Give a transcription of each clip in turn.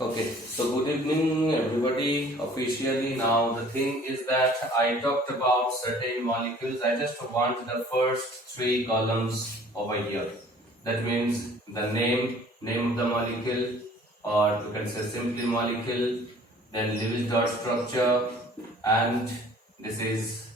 Okay, so good evening everybody. Officially now the thing is that I talked about certain molecules. I just want the first three columns over here. That means the name of the molecule, or you can say simply molecule, then Lewis dot structure, and this is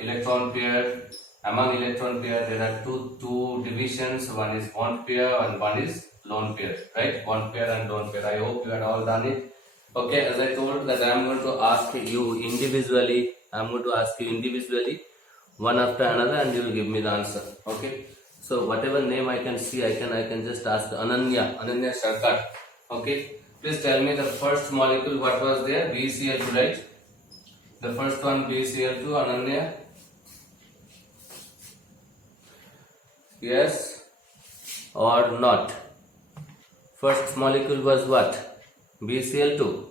electron pair. Among electron pair there are two divisions. One is bond pair and one is lone pair, right? Bond pair and lone pair. I hope you had all done it. Okay, as I told that I am going to ask you individually. One after another, and you will give me the answer. Okay. So whatever name I can see, I can just ask Ananya Sarkar. Okay. Please tell me the first molecule. What was there? BCl2, right? The first one BCl2, Ananya. Yes or not? First molecule was what? BCl2.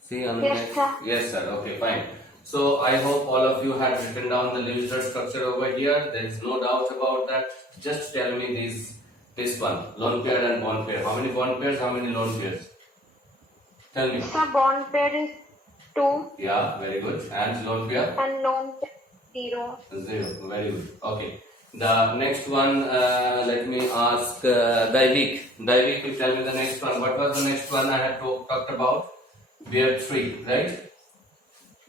See, Ananya? Yes, sir. Yes, sir. Okay, fine. So I hope all of you had written down the Lewis dot structure over here. There is no doubt about that. Just tell me this one, lone pair and bond pair. How many bond pairs? How many lone pairs? Tell me. So bond pair is 2 Yeah, very good. And lone pair? and lone pair 0. 0. Very good. Okay. The next one, let me ask Daivik. Daivik, you tell me the next one. What was the next one I had talked about? Vsepr, right?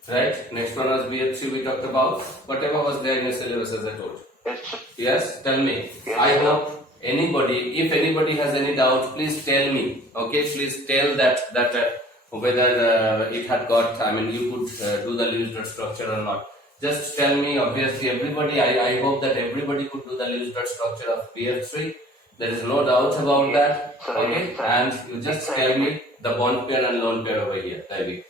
Right? Next one was Vsepr we talked about. Whatever was there in the syllabus as I told. Yes? Tell me. I hope anybody, if anybody has any doubt, please tell me. Okay? Please tell that whether it had got, you could do the Lewis dot structure or not. Just tell me. Obviously everybody, I hope that everybody could do the Lewis dot structure of Vsepr. There is no doubt about that. Okay? And you just tell me the bond pair and lone pair over here. Daivik.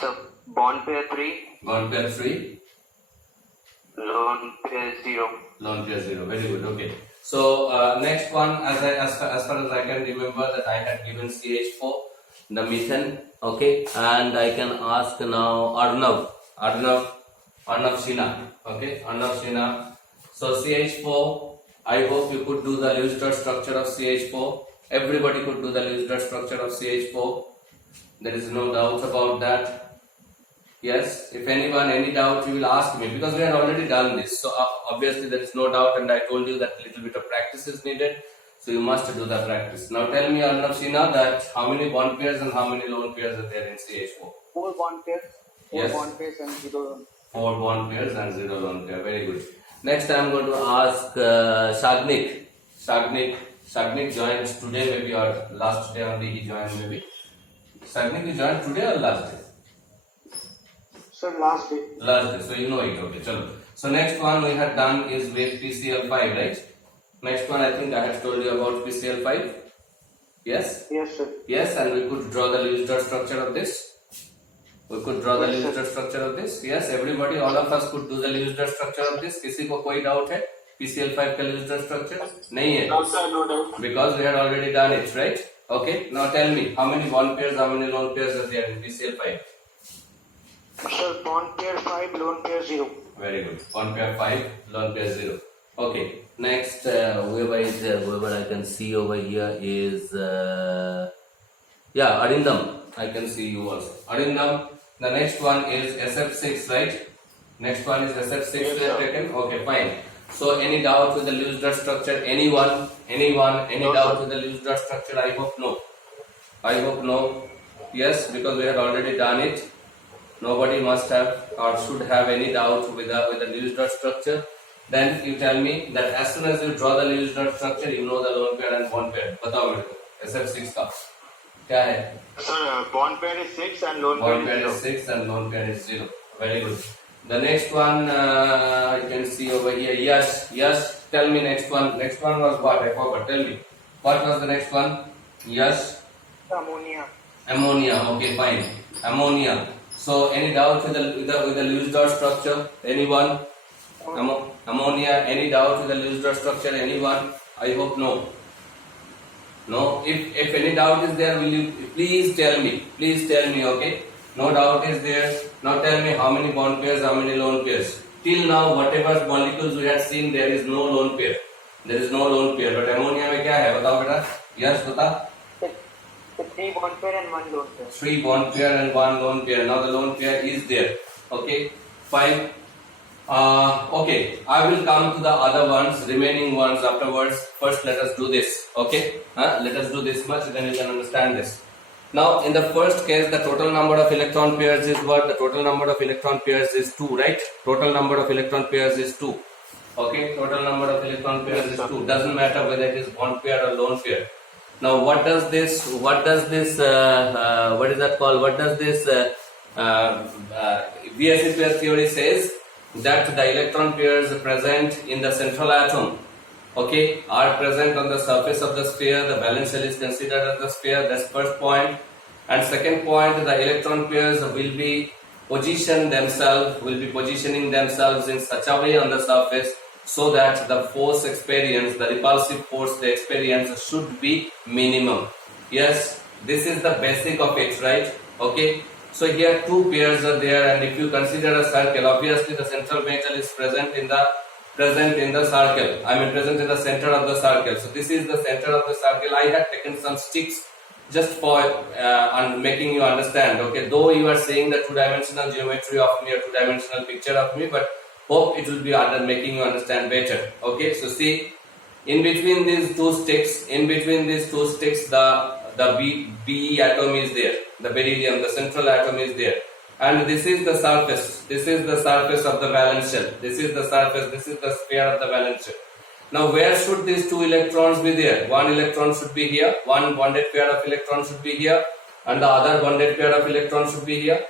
So bond pair 3, Bond pair 3, lone pair 0. lone pair 0. Very good. Okay. So next one, as far as I can remember, that I had given CH4, the methane. Okay, and I can ask now Arnav Sinha. Okay, Arnav Sinha. So CH4, I hope you could do the Lewis dot structure of CH4. Everybody could do the Lewis dot structure of CH4. There is no doubt about that. Yes, if anyone, any doubt, you will ask me, because we had already done this. So obviously there is no doubt, and I told you that little bit of practice is needed. So you must do the practice. Now tell me, Arnav Sinha, that how many bond pairs and how many lone pairs are there in CH4? 4 bond pairs, 4 Yes. bond pairs and 0 lone. 4 bond pairs and 0 lone pair. Very good. Next I am going to ask Shagnik. Shagnik joined today maybe, or last day only he joined maybe. Shagnik, you joined today or last day? Sir, last day. Last day. So you know it. Okay, chalo. So next one we had done is with PCl5, right? Next one I think I had told you about PCl5. Yes? Yes, sir. Yes, and we could draw the Lewis dot structure of this. We could draw the Lewis dot structure of this. Yes, everybody, all of us could do the Lewis dot structure of this. किसी को कोई doubt है? PCl5 का Lewis dot structure? नहीं है. No, sir, no doubt. Because we had already done it, right? Okay. Now tell me, how many bond pairs, how many lone pairs are there in PCl5? Sir, bond pair 5, lone pair 0. Very good. Bond pair 5, lone pair 0. Okay. Next, whoever is there, whoever I can see over here is Arindam. I can see you also. Arindam. The next one is SF6, right? Next one is SF6. Yes, we have taken. Okay, fine. So any doubt with the Lewis dot structure? Anyone? Any No, doubt sir. with the Lewis dot structure? I hope no. I hope no. Yes, because we had already done it. Nobody must have or should have any doubt with the Lewis dot structure. Then you tell me that as soon as you draw the Lewis dot structure, you know the lone pair and bond pair. बताओ मेरे को SF6 का क्या है? Sir, bond pair is 6 and lone Bond pair pair is is 0. 6 and lone pair is 0. Very good. The next one you can see over here. Yes. Tell me next one. Next one was what? I forgot. Tell me. What was the next one? Yes. Ammonia. Ammonia. Okay, fine. Ammonia. So any doubt with the Lewis dot structure? Anyone? Ammonia. Any doubt with the Lewis dot structure? Anyone? I hope no. No. If any doubt is there, will you please tell me? Please tell me. Okay. No doubt is there. Now tell me how many bond pairs, how many lone pairs. Till now, whatever molecules we had seen, there is no lone pair. There is no lone pair. But ammonia में क्या है? बताओ बेटा. Yes, बता. The 3 bond pair and 1 lone pair. 3 bond pair and 1 lone pair. Now the lone pair is there. Okay, fine. Okay, I will come to the other ones, remaining ones afterwards. First, let us do this. Okay, let us do this much, then you can understand this. Now, in the first case, the total number of electron pairs is what? The total number of electron pairs is 2, right? Total number of electron pairs is 2. Okay, total number of electron pairs is 2. Doesn't matter whether it is bond pair or lone pair. Now, what is that called? What does this Vsepr theory says? That the electron pairs present in the central atom, okay, are present on the surface of the sphere. The valence shell is considered as the sphere. That's first point. And second point, the electron pairs will be positioning themselves in such a way on the surface so that the force experience, the repulsive force they experience should be minimum. Yes, this is the basic of it, right? Okay. So here 2 pairs are there, and if you consider a circle, obviously the central metal is present in the circle. I mean present in the center of the circle. So this is the center of the circle. I have taken some sticks just for making you understand. Okay, though you are seeing the 2-dimensional geometry of me or 2-dimensional picture of me, but hope it will be making you understand better. Okay, so see, in between these two sticks, the B atom is there, the beryllium, the central atom is there, and this is the surface. This is the surface of the valence shell. This is the surface. This is the sphere of the valence shell. Now, where should these 2 electrons be there? 1 electron should be here. 1 bonded pair of electrons should be here, and the other bonded pair of electrons should be here.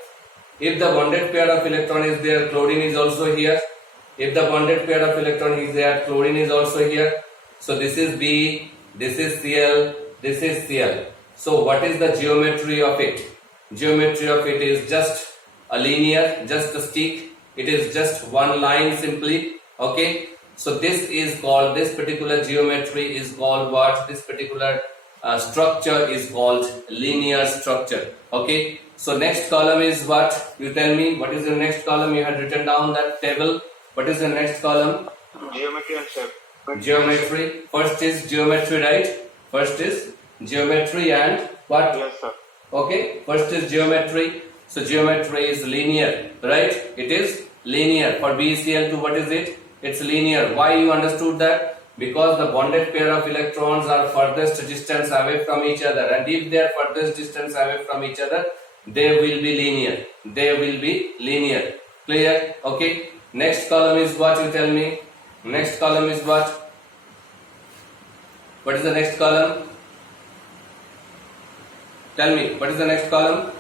If the bonded pair of electron is there, chlorine is also here. If the bonded pair of electron is there, chlorine is also here. So this is B, this is Cl, this is Cl. So what is the geometry of it? Geometry of it is just a linear, just a stick. It is just one line simply. Okay. So this particular geometry is called what? This particular structure is called linear structure. Okay. So next column is what? You tell me, what is the next column? You had written down that table. What is the next column? Geometry and shape. Geometry. First is geometry, right? First is geometry and what? Yes, sir. Okay. First is geometry. So geometry is linear, right? It is linear. For BeCl2, what is it? It's linear. Why you understood that? Because the bonded pair of electrons are furthest distance away from each other, and if they are furthest distance away from each other, they will be linear. They will be linear. Clear? Okay. Next column is what? You tell me. Next column is what? What is the next column? Tell me. What is the next column?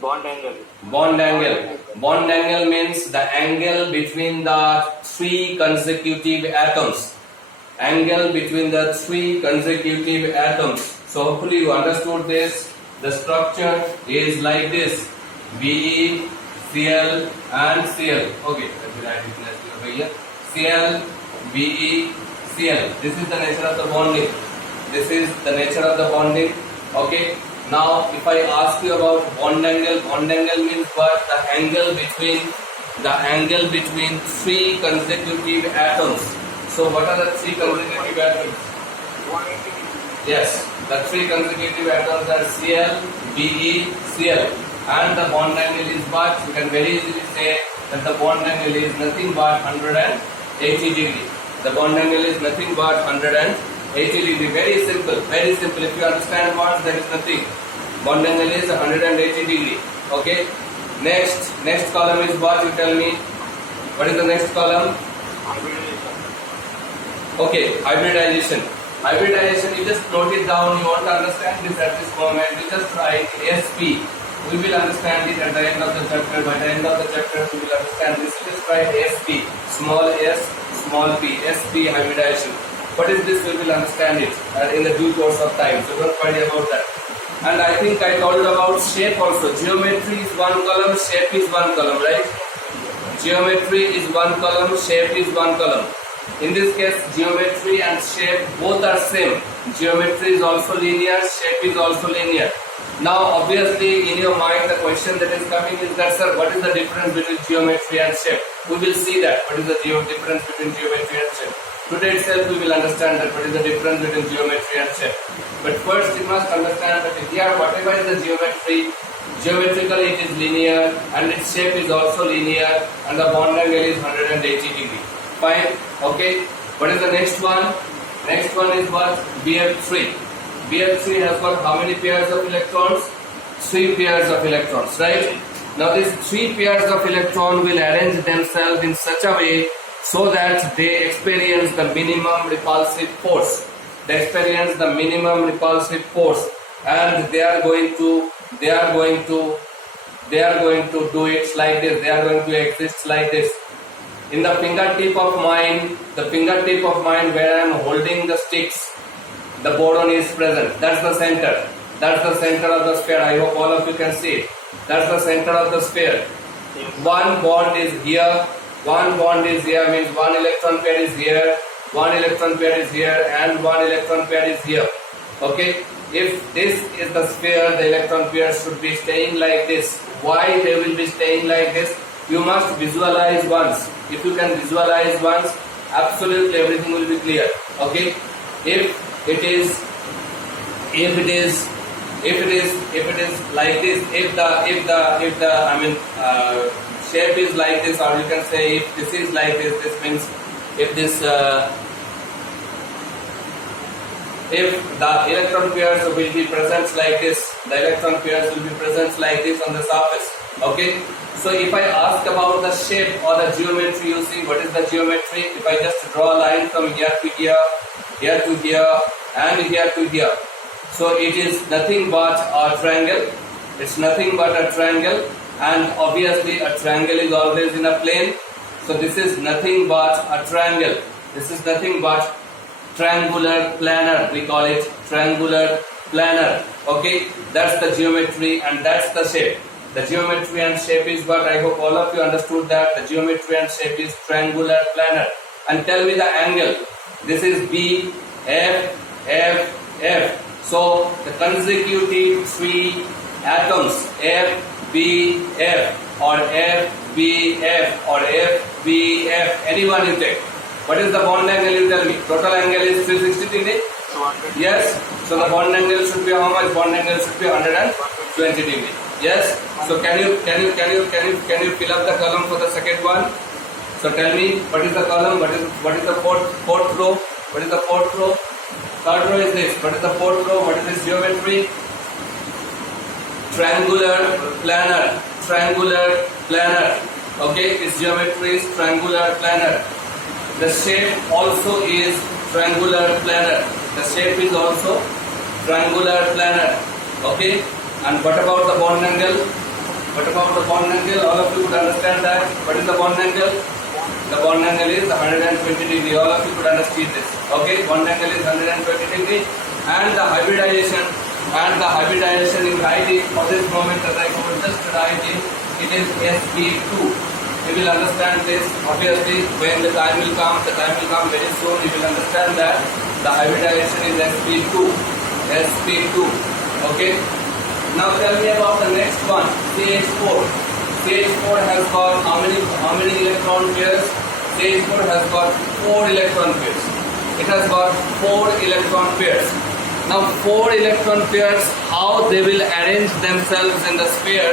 Bond angle. Bond angle. Bond angle means the angle between the 3 consecutive atoms. Angle between the 3 consecutive atoms. So hopefully you understood this. The structure is like this: Be, Cl and Cl. Okay, let me write it over here. Cl, Be, Cl. This is the nature of the bonding. This is the nature of the bonding. Okay. Now, if I ask you about bond angle means what? The angle between 3 consecutive atoms. So, what are the 3 consecutive atoms? 180. Yes, the 3 consecutive atoms are Cl, Be, Cl, and the bond angle is what? You can very easily say that the bond angle is nothing but 180 degree. The bond angle is nothing but 180 degree. Very simple, very simple. If you understand what, there is nothing. Bond angle is 180 degree. Okay. Next column is what? You tell me. What is the next column? Hybridization. Okay, hybridization. Hybridization, you just note it down. You want to understand this at this moment. You just write SP. We will understand it at the end of the chapter. By the end of the chapter, we will understand this. Just write SP. Small s, small p. SP hybridization. What is this? We will understand it in the due course of time. So don't worry about that. And I think I told about shape also. Geometry is one column, shape is one column, right? Geometry is one column, shape is one column. In this case, geometry and shape both are same. Geometry is also linear, shape is also linear. Now, obviously, in your mind, the question that is coming is that, sir, what is the difference between geometry and shape? We will see that. What is the difference between geometry and shape? Today itself we will understand that what is the difference between geometry and shape. But first you must understand that here whatever is the geometry, geometrically it is linear and its shape is also linear and the bond angle is 180 degree. Fine. Okay. What is the next one? Next one is what? Vsepr. Vsepr has got how many pairs of electrons? 3 pairs of electrons, right? Now these 3 pairs of electrons will arrange themselves in such a way so that they experience the minimum repulsive force. They experience the minimum repulsive force, and they are going to do it like this. They are going to exist like this. In the fingertip of mine where I am holding the sticks, the boron is present. That's the center. That's the center of the sphere. I hope all of you can see it. That's the center of the sphere. One bond is here. One bond is here, means one electron pair is here, one electron pair is here, and one electron pair is here. Okay? If this is the sphere, the electron pairs should be staying like this. Why they will be staying like this? You must visualize once. If you can visualize once, absolutely everything will be clear. Okay? If it is like this, if the shape is like this, or you can say if this is like this, this means if the electron pairs will be present like this, the electron pairs will be present like this on the surface. Okay? So if I ask about the shape or the geometry, you see what is the geometry? If I just draw a line from here to here, here to here, and here to here. So it is nothing but a triangle. It's nothing but a triangle, and obviously a triangle is always in a plane. So this is nothing but a triangle. This is nothing but triangular planar. We call it triangular planar. Okay, that's the geometry and that's the shape. The geometry and shape is what I hope all of you understood, that the geometry and shape is triangular planar. And tell me the angle. This is B, F, F, F. So the consecutive 3 atoms F, B, F, or F, B, F, or F, B, F, anyone you take. What is the bond angle, you tell me? Total angle is 360 degree? Yes. So the bond angle should be how much? Bond angle should be 120 degree. Yes. So can you fill up the column for the second one? So tell me, what is the column? What is the fourth row? What is the fourth row? Third row is this. What is the fourth row? What is this geometry? Triangular planar. Triangular planar. Okay, its geometry is triangular planar. The shape also is triangular planar. The shape is also triangular planar. Okay, and what about the bond angle? What about the bond angle? All of you could understand that. What is the bond angle? The bond angle is 120 degree. All of you could understand this. Okay, bond angle is 120 degree, and the hybridization you write it for this moment that I could just write it is sp2. You will understand this obviously when the time will come very soon. You will understand that the hybridization is sp2. Okay. Now tell me about the next one, CH4. CH4 has got how many electron pairs? CH4 has got 4 electron pairs. It has got 4 electron pairs. Now 4 electron pairs, how they will arrange themselves in the sphere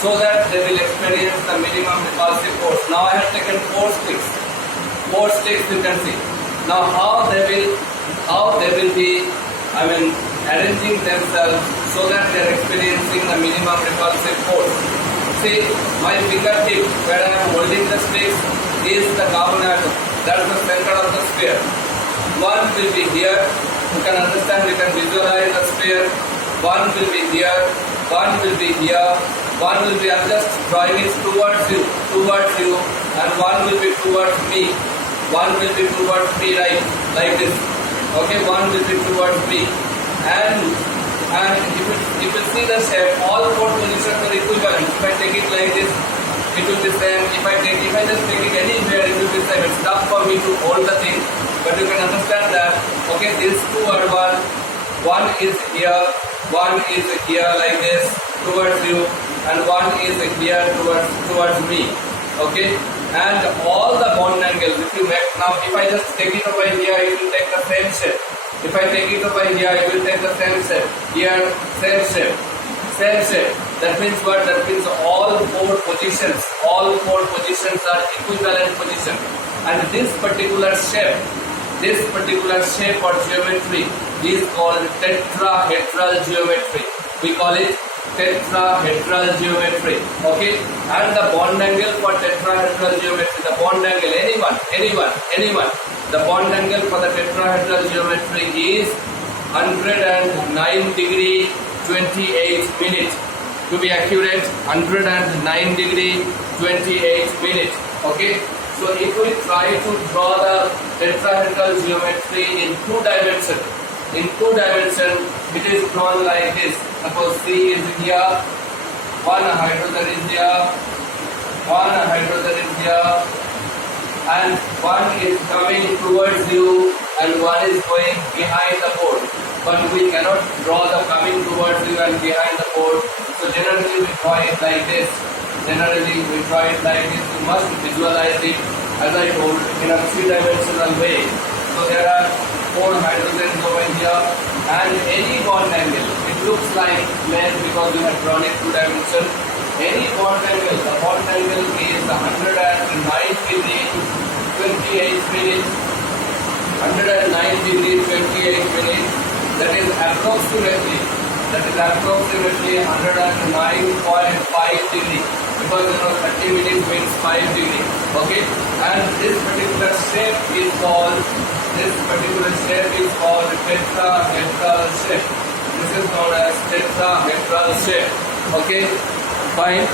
so that they will experience the minimum repulsive force. Now I have taken 4 sticks. 4 sticks you can see. Now how they will be arranging themselves so that they are experiencing the minimum repulsive force. See, my fingertip where I am holding the sticks is the carbon atom. That is the center of the sphere. One will be here. You can understand, you can visualize the sphere. One will be here. One will be here. One will be, I'm just drawing it towards you, and one will be towards me. One will be towards me, right, like this. Okay, one will be towards me. And if you see the shape, all 4 positions are equivalent. If I take it like this, it will be same. If I just take it anywhere, it will be same. It's tough for me to hold the thing, but you can understand that. Okay, these 2 are one. One is here like this towards you, and one is here towards me. Okay, and all the bond angles, if you make, now if I just take it over here, it will take the same shape. If I take it over here, it will take the same shape. Here, same shape. Same shape. That means what? That means all four positions are equivalent position. And this particular shape or geometry is called tetrahedral geometry. We call it tetrahedral geometry. Okay? And the bond angle for tetrahedral geometry, the bond angle, anyone. The bond angle for the tetrahedral geometry is 109 degree 28 minutes. To be accurate, 109 degree 28 minutes. Okay? So if we try to draw the tetrahedral geometry in two dimensions, it is drawn like this. Suppose C is here, one hydrogen is here, and one is coming towards you and one is going behind the board. But we cannot draw the coming towards you and behind the board. So generally we draw it like this. You must visualize it, as I told, in a three-dimensional way. So there are four hydrogens over here, and any bond angle, it looks like length because we have drawn it two dimension. Any bond angle, the bond angle is 109 degree 28 minutes. 109 degree 28 minutes. That is approximately 109.5 degree, because 30 minutes means 5 degree. Okay, and this particular shape is called tetrahedral shape. This is known as tetrahedral shape. Okay, fine.